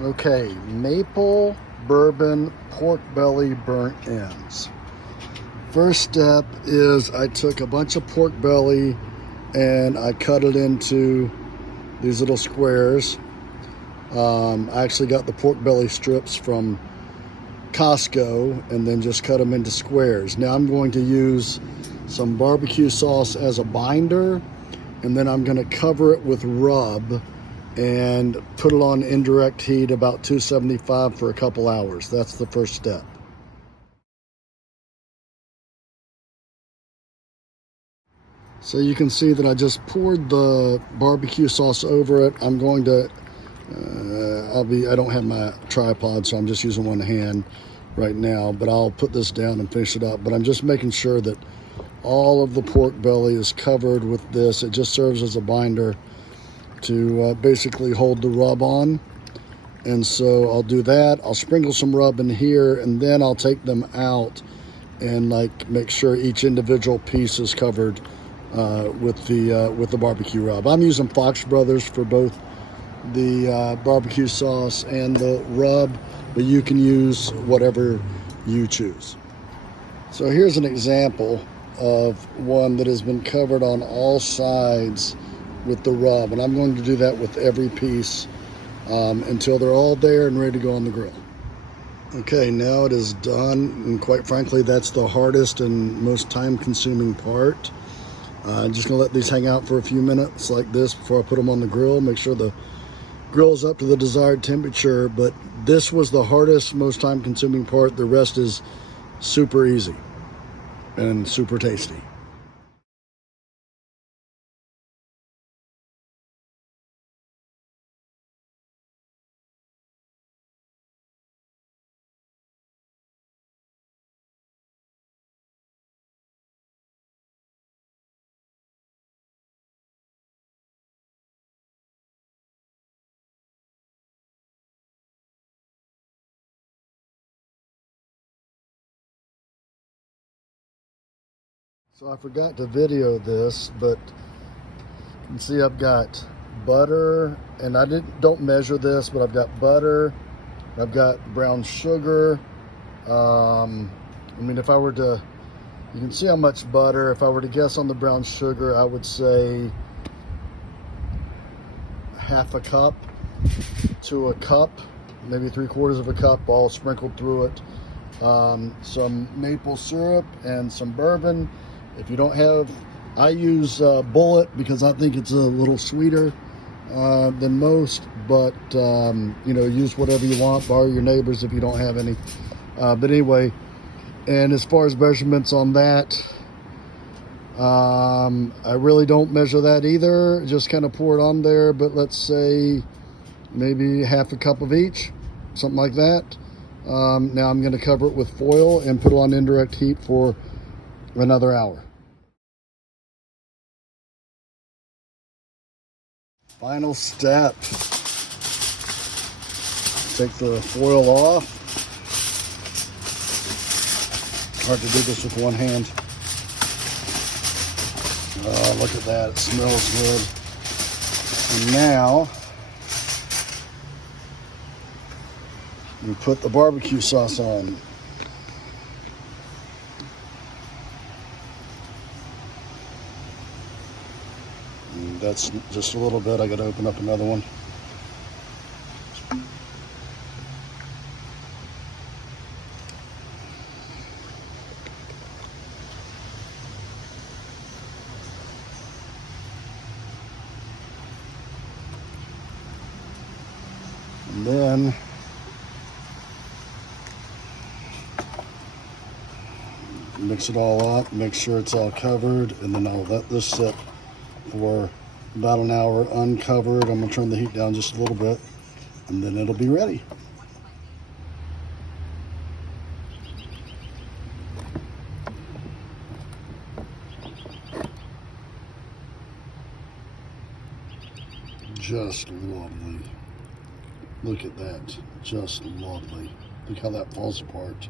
Okay, maple bourbon pork belly burnt ends. First step is I took a bunch of pork belly and I cut it into these little squares. I actually got the pork belly strips from Costco and then just cut them into squares. Now I'm going to use some barbecue sauce as a binder, and then I'm going to cover it with rub and put it on indirect heat about 275 for a couple hours. That's the first step. So you can see that I just poured the barbecue sauce over it. I'm going to, I don't have my tripod, so I'm just using one hand right now, but I'll put this down and finish it up. But I'm just making sure that all of the pork belly is covered with this. It just serves as a binder to basically hold the rub on. And so I'll do that. I'll sprinkle some rub in here, and then I'll take them out and make sure each individual piece is covered with the barbecue rub. I'm using Fox Brothers for both the barbecue sauce and the rub, but you can use whatever you choose. So here's an example of one that has been covered on all sides with the rub, and I'm going to do that with every piece until they're all there and ready to go on the grill. Okay, now it is done, and quite frankly, that's the hardest and most time-consuming part. I'm just gonna let these hang out for a few minutes like this before I put them on the grill. Make sure the grill is up to the desired temperature, but this was the hardest, most time-consuming part. The rest is super easy and super tasty. So I forgot to video this, but you can see I've got butter, and don't measure this, but I've got butter, I've got brown sugar. I mean, if I were to, you can see how much butter. If I were to guess on the brown sugar, I would say half a cup to a cup, maybe 3/4 of a cup, all sprinkled through it. Some maple syrup and some bourbon. If you don't have, I use Bullet because I think it's a little sweeter than most, but use whatever you want. Borrow your neighbors if you don't have any. But anyway, and as far as measurements on that, I really don't measure that either. Just kind of pour it on there, but let's say maybe half a cup of each, something like that. Now I'm going to cover it with foil and put it on indirect heat for another hour. Final step. Take the foil off. Hard to do this with one hand. Look at that, it smells good. And now, we put the barbecue sauce on. And that's just a little bit. I gotta open up another one. And then mix it all up, make sure it's all covered, and then I'll let this sit for about an hour uncovered. I'm gonna turn the heat down just a little bit, and then it'll be ready. Just lovely. Look at that, just lovely. Look how that falls apart.